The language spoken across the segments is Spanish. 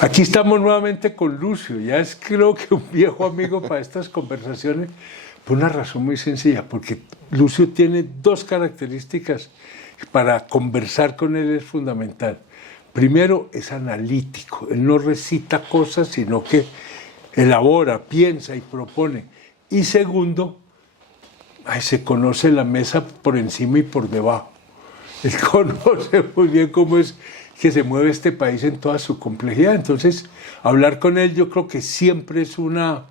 Aquí estamos nuevamente con Lucio, ya es creo que un viejo amigo para estas conversaciones, por una razón muy sencilla, porque Lucio tiene dos características para conversar con él es fundamental. Primero, es analítico, él no recita cosas, sino que elabora, piensa y propone. Y segundo, se conoce la mesa por encima y por debajo. Él conoce muy bien cómo es que se mueve este país en toda su complejidad. Entonces, hablar con él yo creo que siempre es una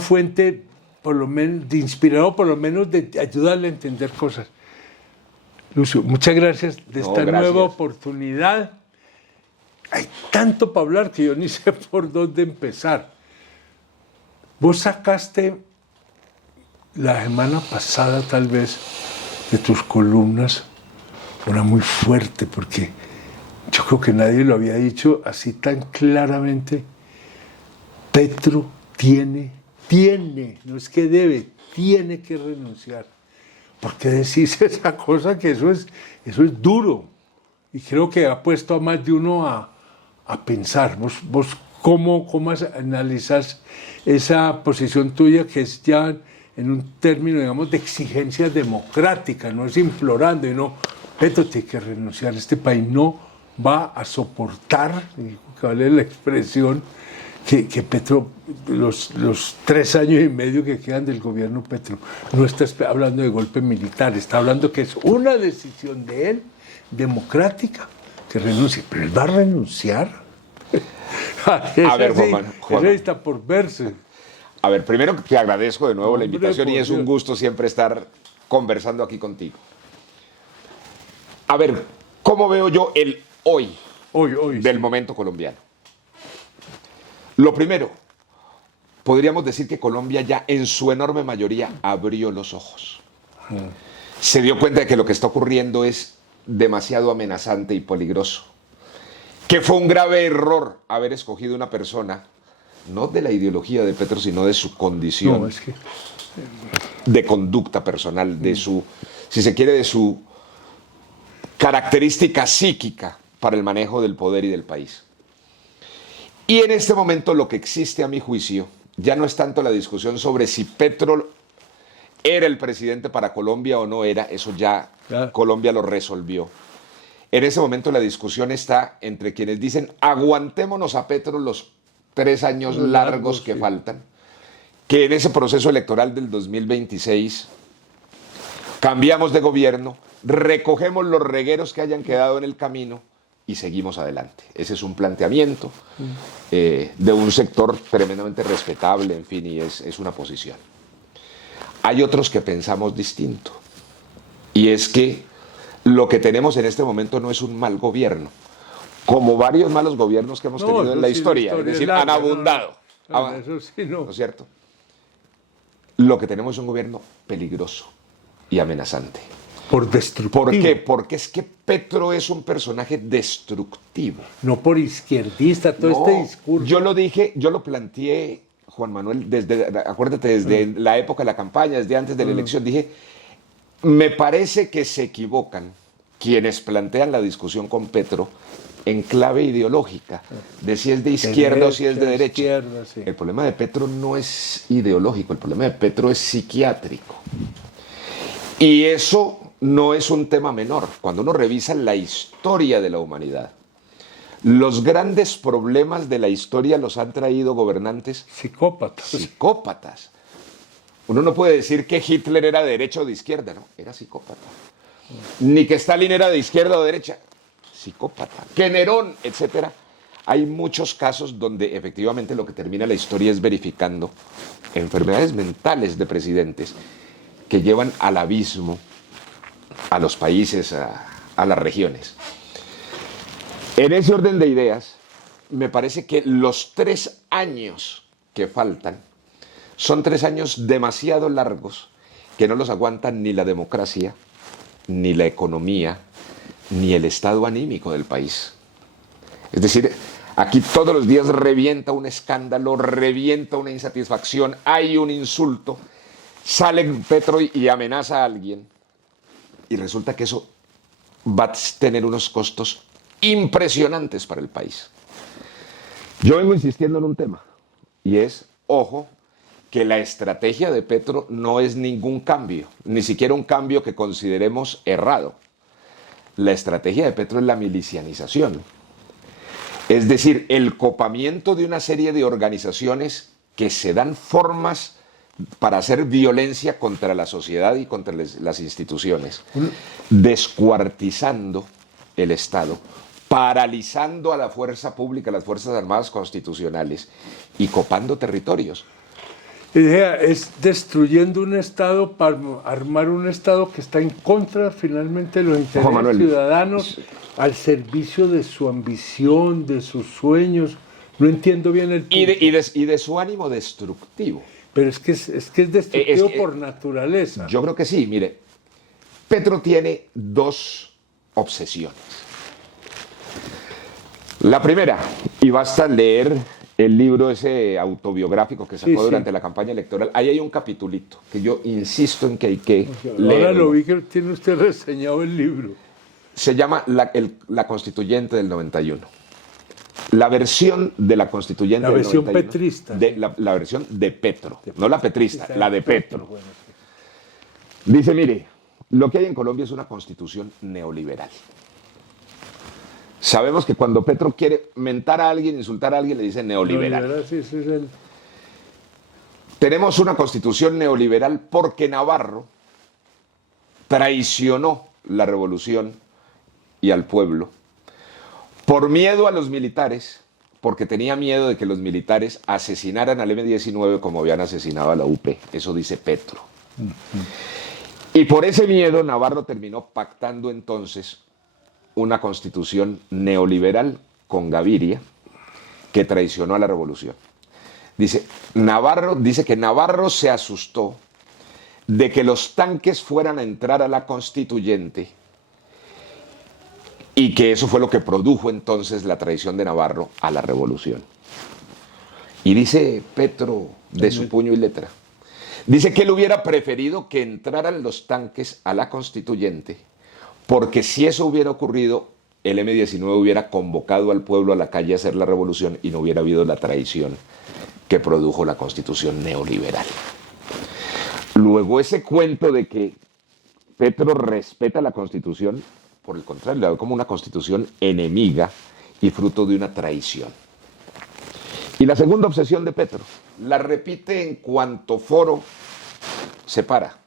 fuente, por lo menos, de inspirador, por lo menos de ayudarle a entender cosas. Lucio, muchas gracias de esta nueva oportunidad. Hay tanto para hablar que yo ni sé por dónde empezar. Vos sacaste la semana pasada, tal vez, de tus columnas, una muy fuerte, porque yo creo que nadie lo había dicho así tan claramente. Petro tiene, no es que debe, tiene que renunciar. ¿Por qué decís esa cosa? Que eso es duro. Y creo que ha puesto a más de uno a pensar. Vos ¿cómo analizás esa posición tuya que es ya en un término, digamos, de exigencia democrática? No es implorando, y no, Petro tiene que renunciar. Este país no va a soportar, que vale la expresión, que Petro, los 3 años y medio que quedan del gobierno Petro, no está hablando de golpe militar, está hablando que es una decisión de él, democrática, que renuncie. Pero él va a renunciar. A ver, Juan Eso está por verse. A ver, primero te agradezco de nuevo la invitación y es un gusto siempre estar conversando aquí contigo. A ver, ¿cómo veo yo el hoy del momento colombiano? Lo primero, podríamos decir que Colombia ya en su enorme mayoría abrió los ojos. Se dio cuenta de que lo que está ocurriendo es demasiado amenazante y peligroso. Que fue un grave error haber escogido una persona, no de la ideología de Petro, sino de su condición, de conducta personal, de su, si se quiere, de su característica psíquica para el manejo del poder y del país. Y en este momento lo que existe, a mi juicio, ya no es tanto la discusión sobre si Petro era el presidente para Colombia o no era, eso ya Colombia lo resolvió. En ese momento la discusión está entre quienes dicen aguantémonos a Petro los 3 años largos que faltan, que en ese proceso electoral del 2026 cambiamos de gobierno, recogemos los regueros que hayan quedado en el camino y seguimos adelante. Ese es un planteamiento de un sector tremendamente respetable, en fin, y es una posición. Hay otros que pensamos distinto, y es que lo que tenemos en este momento no es un mal gobierno, como varios malos gobiernos que hemos tenido en la historia, es decir, han abundado. Eso sí, ¿No es cierto? Lo que tenemos es un gobierno peligroso y amenazante. Por destructivo. ¿Por qué? Porque es que Petro es un personaje destructivo. No por izquierdista, todo este discurso. Yo lo dije, yo lo planteé, Juan Manuel, acuérdate, desde la época de la campaña, desde antes de la elección, dije, me parece que se equivocan quienes plantean la discusión con Petro en clave ideológica, de si es de izquierda o si es de derecha. Izquierda, sí. El problema de Petro no es ideológico, el problema de Petro es psiquiátrico. Y eso no es un tema menor. Cuando uno revisa la historia de la humanidad, los grandes problemas de la historia los han traído gobernantes psicópatas. Uno no puede decir que Hitler era de derecha o de izquierda, no, era psicópata. Ni que Stalin era de izquierda o de derecha, psicópata. Que Nerón, etcétera. Hay muchos casos donde efectivamente lo que termina la historia es verificando enfermedades mentales de presidentes que llevan al abismo a los países, a las regiones. En ese orden de ideas, me parece que los 3 años que faltan son 3 años demasiado largos que no los aguantan ni la democracia, ni la economía, ni el estado anímico del país. Es decir, aquí todos los días revienta un escándalo, revienta una insatisfacción, hay un insulto, sale Petro y amenaza a alguien, y resulta que eso va a tener unos costos impresionantes para el país. Yo vengo insistiendo en un tema, y es, ojo, que la estrategia de Petro no es ningún cambio, ni siquiera un cambio que consideremos errado. La estrategia de Petro es la milicianización. Es decir, el copamiento de una serie de organizaciones que se dan formas para hacer violencia contra la sociedad y contra las instituciones, descuartizando el Estado, paralizando a la fuerza pública, a las Fuerzas Armadas constitucionales y copando territorios. Idea es destruyendo un Estado para armar un Estado que está en contra finalmente de los intereses ciudadanos, al servicio de su ambición, de sus sueños. No entiendo bien el punto. Y de su ánimo destructivo. Pero es que es destructivo por naturaleza. Yo creo que sí. Mire, Petro tiene dos obsesiones. La primera, y basta leer el libro ese autobiográfico que sacó durante la campaña electoral, ahí hay un capitulito que yo insisto en que hay que leerlo. Ahora lo vi que tiene usted reseñado el libro. Se llama la Constituyente del 91. La versión de la Constituyente del 91. La versión petrista. La versión de Petro, no la petrista, la de Petro. Bueno, sí. Dice, mire, lo que hay en Colombia es una constitución neoliberal. Sabemos que cuando Petro quiere mentar a alguien, insultar a alguien, le dice neoliberal. Sí, sí, sí. Tenemos una constitución neoliberal porque Navarro traicionó la revolución y al pueblo por miedo a los militares, porque tenía miedo de que los militares asesinaran al M-19 como habían asesinado a la UP. Eso dice Petro. Y por ese miedo Navarro terminó pactando entonces una constitución neoliberal con Gaviria que traicionó a la revolución. Dice que Navarro se asustó de que los tanques fueran a entrar a la constituyente y que eso fue lo que produjo entonces la traición de Navarro a la revolución. Y dice Petro de su puño y letra, dice que él hubiera preferido que entraran los tanques a la constituyente, porque si eso hubiera ocurrido, el M-19 hubiera convocado al pueblo a la calle a hacer la revolución y no hubiera habido la traición que produjo la constitución neoliberal. Luego ese cuento de que Petro respeta la constitución, por el contrario, la ve como una constitución enemiga y fruto de una traición. Y la segunda obsesión de Petro, la repite en cuanto foro se para.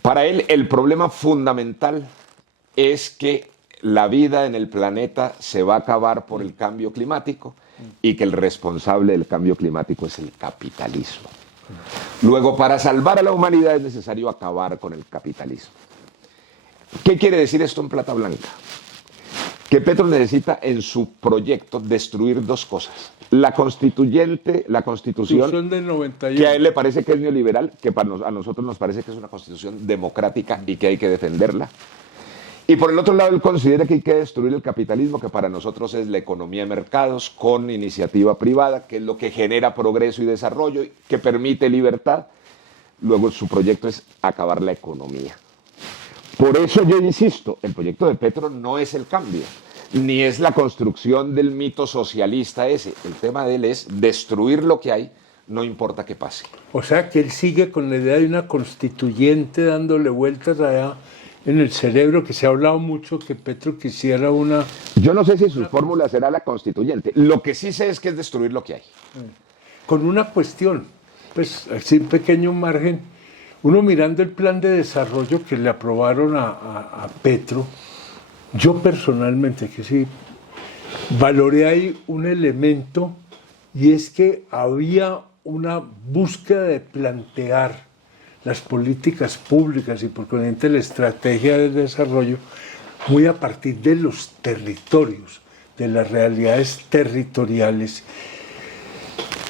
Para él el problema fundamental es que la vida en el planeta se va a acabar por el cambio climático y que el responsable del cambio climático es el capitalismo. Luego, para salvar a la humanidad es necesario acabar con el capitalismo. ¿Qué quiere decir esto en plata blanca? Que Petro necesita en su proyecto destruir dos cosas. La constitución del 91, que a él le parece que es neoliberal, que a nosotros nos parece que es una constitución democrática y que hay que defenderla. Y por el otro lado, él considera que hay que destruir el capitalismo, que para nosotros es la economía de mercados con iniciativa privada, que es lo que genera progreso y desarrollo, que permite libertad. Luego su proyecto es acabar la economía. Por eso yo insisto, el proyecto de Petro no es el cambio, ni es la construcción del mito socialista ese. El tema de él es destruir lo que hay, no importa qué pase. O sea que él sigue con la idea de una constituyente dándole vueltas allá en el cerebro, que se ha hablado mucho que Petro quisiera una... Yo no sé si su fórmula será la constituyente. Lo que sí sé es que es destruir lo que hay. Con una cuestión, pues así un pequeño margen, uno mirando el plan de desarrollo que le aprobaron a Petro, yo personalmente, que sí, valoré ahí un elemento, y es que había una búsqueda de plantear las políticas públicas y por consiguiente la estrategia de desarrollo muy a partir de los territorios, de las realidades territoriales,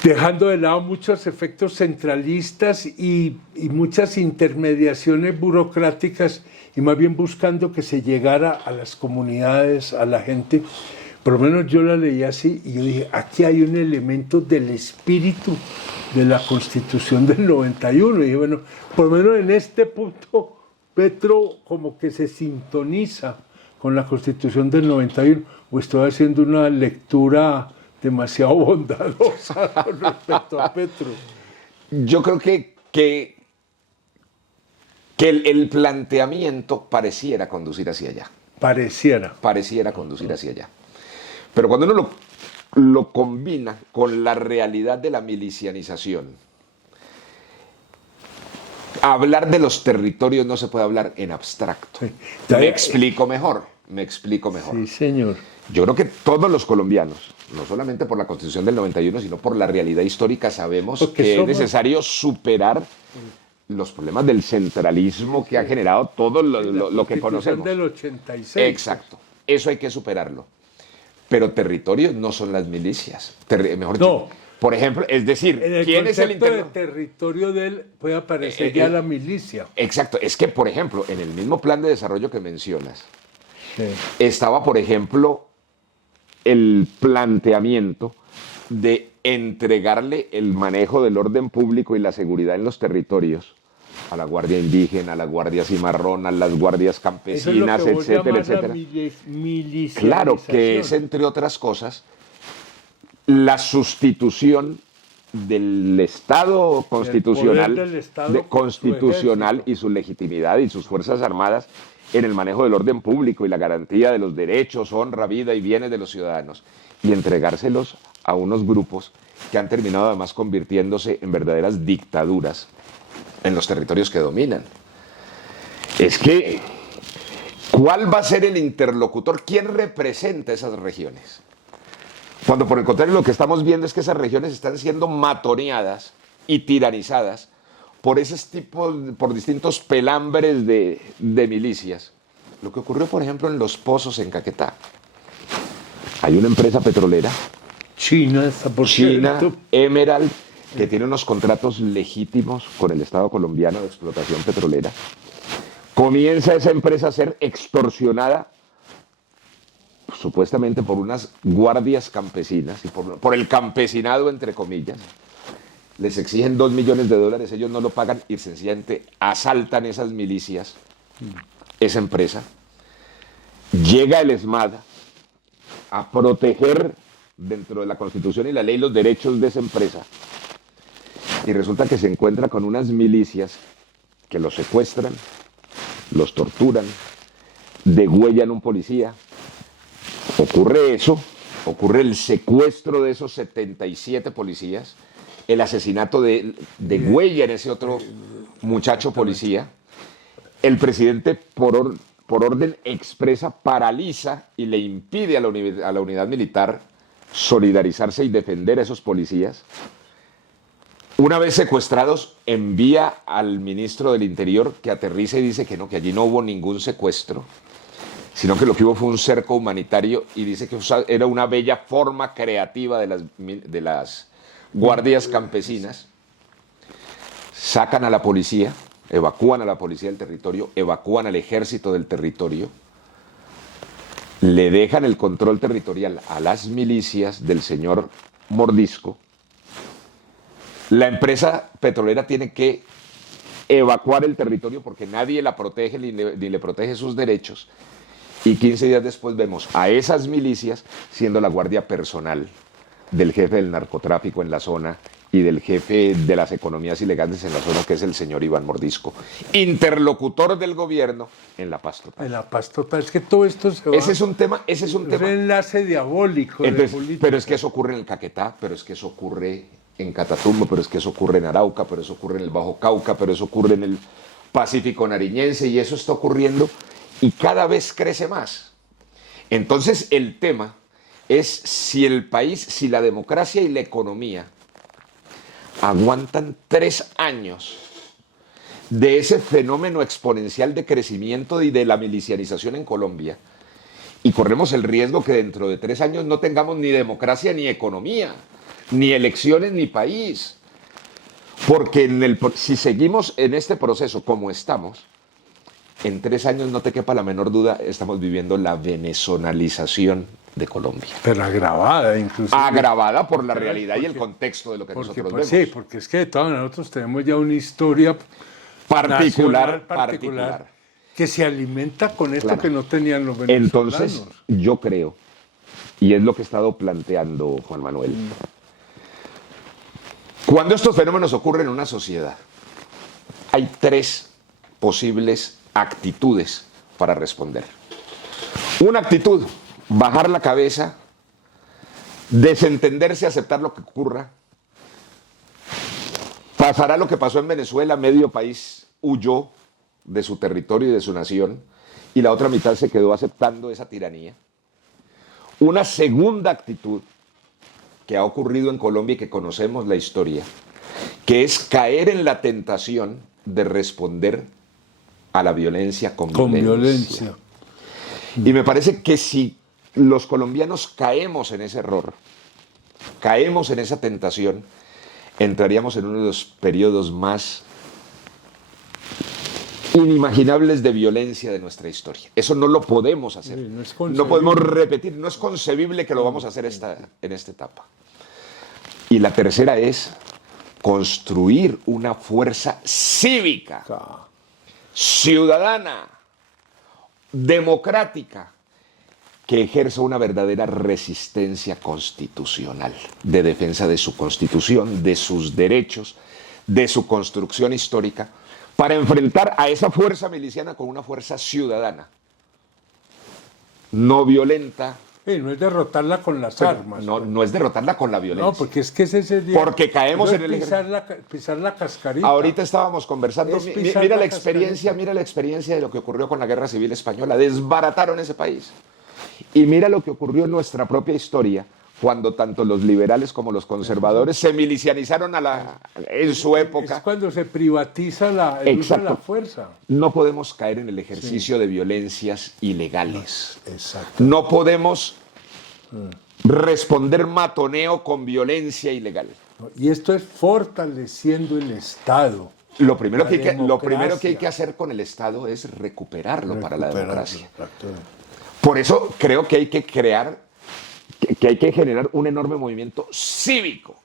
dejando de lado muchos efectos centralistas y muchas intermediaciones burocráticas y más bien buscando que se llegara a las comunidades, a la gente. Por lo menos yo la leí así y yo dije, aquí hay un elemento del espíritu de la Constitución del 91. Y dije, bueno, por lo menos en este punto Petro como que se sintoniza con la Constitución del 91, o estoy haciendo una lectura demasiado bondadosa con respecto a Petro? Yo creo que el planteamiento pareciera conducir hacia allá. Pareciera conducir hacia allá. Pero cuando uno lo combina con la realidad de la milicianización, hablar de los territorios no se puede hablar en abstracto. Sí. Me explico mejor. Sí, señor. Yo creo que todos los colombianos, no solamente por la Constitución del 91, sino por la realidad histórica, sabemos que es necesario superar los problemas del centralismo que ha generado todo lo que conocemos. Del 86. Exacto. Eso hay que superarlo. Pero territorios no son las milicias. Mejor No. dicho, por ejemplo, es decir, ¿quién es el de territorio de él puede aparecer ya la milicia. Exacto. Es que, por ejemplo, en el mismo plan de desarrollo que mencionas, Sí. estaba, por ejemplo, el planteamiento de entregarle el manejo del orden público y la seguridad en los territorios a la Guardia Indígena, a la Guardia Cimarrón, a las guardias campesinas, Eso es lo que vos etcétera, llamás etcétera. la milicianización. Claro, que es, entre otras cosas, la sustitución del Estado constitucional, del Estado constitucional con su y su legitimidad y sus Fuerzas Armadas en el manejo del orden público y la garantía de los derechos, honra, vida y bienes de los ciudadanos, y entregárselos a unos grupos que han terminado además convirtiéndose en verdaderas dictaduras en los territorios que dominan. Es que, ¿cuál va a ser el interlocutor? ¿Quién representa esas regiones? Cuando por el contrario lo que estamos viendo es que esas regiones están siendo matoneadas y tiranizadas por por distintos pelambres de milicias. Lo que ocurrió, por ejemplo, en Los Pozos, en Caquetá. Hay una empresa petrolera, China, Emerald, que tiene unos contratos legítimos con el Estado colombiano de explotación petrolera. Comienza esa empresa a ser extorsionada supuestamente por unas guardias campesinas y por el campesinado, entre comillas. Les exigen $2 millones, ellos no lo pagan y sencillamente asaltan esas milicias, esa empresa. Llega el ESMAD a proteger dentro de la Constitución y la ley los derechos de esa empresa. Y resulta que se encuentra con unas milicias que los secuestran, los torturan, degüellan un policía. Ocurre eso, ocurre el secuestro de esos 77 policías, el asesinato de Güella en ese otro muchacho policía. El presidente, por orden expresa, paraliza y le impide a la unidad militar solidarizarse y defender a esos policías. Una vez secuestrados, envía al ministro del Interior que aterriza y dice que allí no hubo ningún secuestro, sino que lo que hubo fue un cerco humanitario, y dice que era una bella forma creativa de las guardias campesinas. Sacan a la policía, evacúan a la policía del territorio, evacúan al ejército del territorio, le dejan el control territorial a las milicias del señor Mordisco. La empresa petrolera tiene que evacuar el territorio porque nadie la protege ni le protege sus derechos. Y 15 días después vemos a esas milicias siendo la guardia personal del jefe del narcotráfico en la zona y del jefe de las economías ilegales en la zona, que es el señor Iván Mordisco, interlocutor del gobierno en la paz total. En la paz total. Es que todo esto se va... Ese es un tema. un enlace diabólico. Entonces, pero es que eso ocurre en el Caquetá, pero es que eso ocurre en Catatumbo, pero es que eso ocurre en Arauca, pero eso ocurre en el Bajo Cauca, pero eso ocurre en el Pacífico Nariñense, y eso está ocurriendo y cada vez crece más. Entonces el tema es si el país, si la democracia y la economía aguantan 3 años de ese fenómeno exponencial de crecimiento y de la milicianización en Colombia, y corremos el riesgo que dentro de 3 años no tengamos ni democracia ni economía, ni elecciones ni país. Porque si seguimos en este proceso como estamos, en 3 años, no te quepa la menor duda, estamos viviendo la venezolanización de Colombia. Pero agravada, incluso. Agravada por la realidad y el contexto de lo que nosotros vemos. Sí, porque es que todos nosotros tenemos ya una historia particular que se alimenta con esto, claro, que no tenían los venezolanos. Entonces, yo creo Y es lo que he estado planteando Juan Manuel. Cuando estos fenómenos ocurren en una sociedad, hay tres posibles actitudes para responder. Una actitud, bajar la cabeza, desentenderse, aceptar lo que ocurra. Pasará lo que pasó en Venezuela, medio país huyó de su territorio y de su nación, y la otra mitad se quedó aceptando esa tiranía. Una segunda actitud que ha ocurrido en Colombia y que conocemos la historia, que es caer en la tentación de responder a la violencia con violencia. Y me parece que si los colombianos caemos en ese error, caemos en esa tentación, entraríamos en uno de los periodos más inimaginables de violencia de nuestra historia. Eso no lo podemos hacer. Sí, no podemos repetir. No es concebible que lo vamos a hacer en esta etapa. Y la tercera es construir una fuerza cívica, ciudadana, democrática, que ejerza una verdadera resistencia constitucional, de defensa de su constitución, de sus derechos, de su construcción histórica, para enfrentar a esa fuerza miliciana con una fuerza ciudadana, no violenta. Sí, no es derrotarla con las armas. No es derrotarla con la violencia. No, porque es que ese día. Porque caemos en el pisar la cascarita. Ahorita estábamos conversando. Mira la experiencia de lo que ocurrió con la Guerra Civil Española. Desbarataron ese país. Y mira lo que ocurrió en nuestra propia historia, cuando tanto los liberales como los conservadores se milicianizaron en su época. Es cuando se privatiza el uso de la fuerza. No podemos caer en el ejercicio de violencias ilegales. Exacto. No podemos responder matoneo con violencia ilegal. Y esto es fortaleciendo el Estado. Lo primero que hay que hacer con el Estado es recuperarlo para la democracia. Por eso creo que hay que generar un enorme movimiento cívico.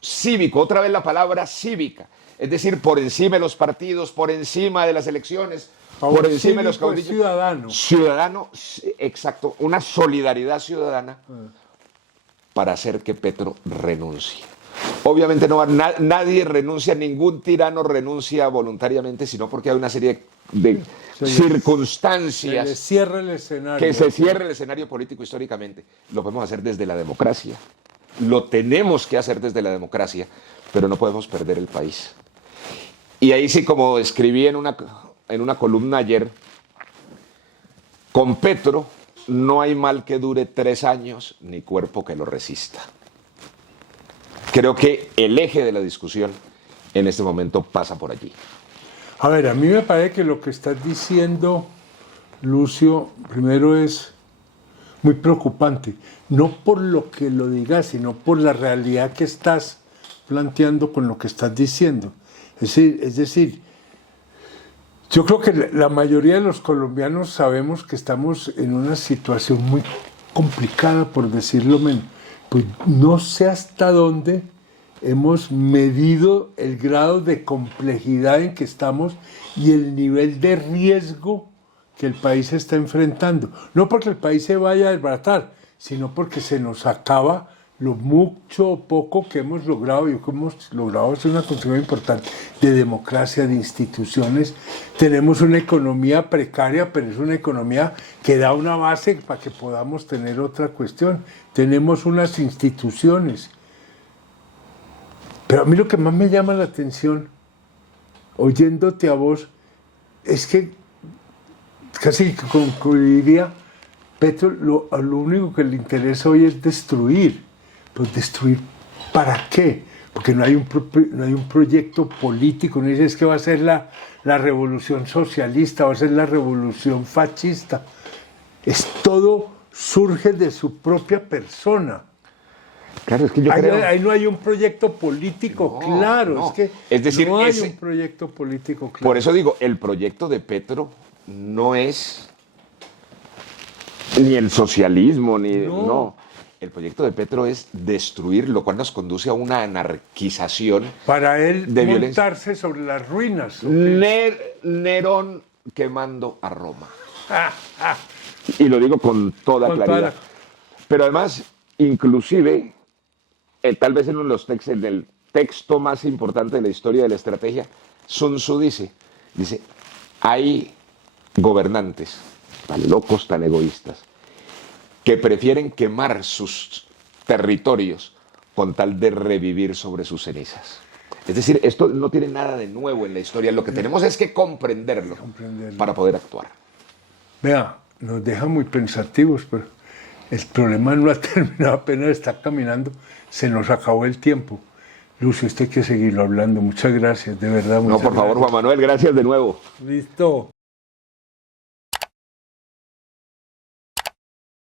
Otra vez la palabra cívica. Es decir, por encima de los partidos, por encima de las elecciones, por encima de los caudillos. Ciudadano, exacto. Una solidaridad ciudadana para hacer que Petro renuncie. Obviamente nadie renuncia, ningún tirano renuncia voluntariamente, sino porque hay una serie de circunstancias que se cierre el escenario político históricamente. Lo podemos hacer desde la democracia, lo tenemos que hacer desde la democracia, pero no podemos perder el país. Y ahí sí, como escribí en una columna ayer, con Petro no hay mal que dure 3 años ni cuerpo que lo resista. Creo que el eje de la discusión en este momento pasa por allí. A ver, a mí me parece que lo que estás diciendo, Lucio, primero es muy preocupante. No por lo que lo digas, sino por la realidad que estás planteando con lo que estás diciendo. Es decir, yo creo que la mayoría de los colombianos sabemos que estamos en una situación muy complicada, por decirlo menos. Pues no sé hasta dónde hemos medido el grado de complejidad en que estamos y el nivel de riesgo que el país está enfrentando. No porque el país se vaya a desbaratar, sino porque se nos acaba lo mucho o poco que hemos logrado. Yo creo que hemos logrado es una construcción importante de democracia, de instituciones. Tenemos una economía precaria, pero es una economía que da una base para que podamos tener otra cuestión. Tenemos unas instituciones. Pero a mí lo que más me llama la atención, oyéndote a vos, es que casi concluiría, Petro lo único que le interesa hoy es destruir. Pues destruir, ¿para qué? Porque no hay un proyecto político, no dice es que va a ser la revolución socialista, va a ser la revolución fascista. Todo surge de su propia persona. Claro, es que yo creo... Ahí no hay un proyecto político claro, no. Es decir, no hay un proyecto político claro. Por eso digo, el proyecto de Petro no es ni el socialismo, ni... No. El proyecto de Petro es destruir, lo cual nos conduce a una anarquización. Para él de montarse violencia sobre las ruinas. Nerón quemando a Roma. Y lo digo con toda claridad. Pero además, inclusive, tal vez en uno de los textos, en el texto más importante de la historia de la estrategia, Sun Tzu dice, hay gobernantes tan locos, tan egoístas, que prefieren quemar sus territorios con tal de revivir sobre sus cenizas. Es decir, esto no tiene nada de nuevo en la historia, lo que tenemos es que comprenderlo para poder actuar. Vea, nos deja muy pensativos, pero el problema no ha terminado, apenas está caminando, se nos acabó el tiempo. Lucio, esto hay que seguirlo hablando. Muchas gracias, de verdad. No, por favor, Juan Manuel, gracias de nuevo. Listo.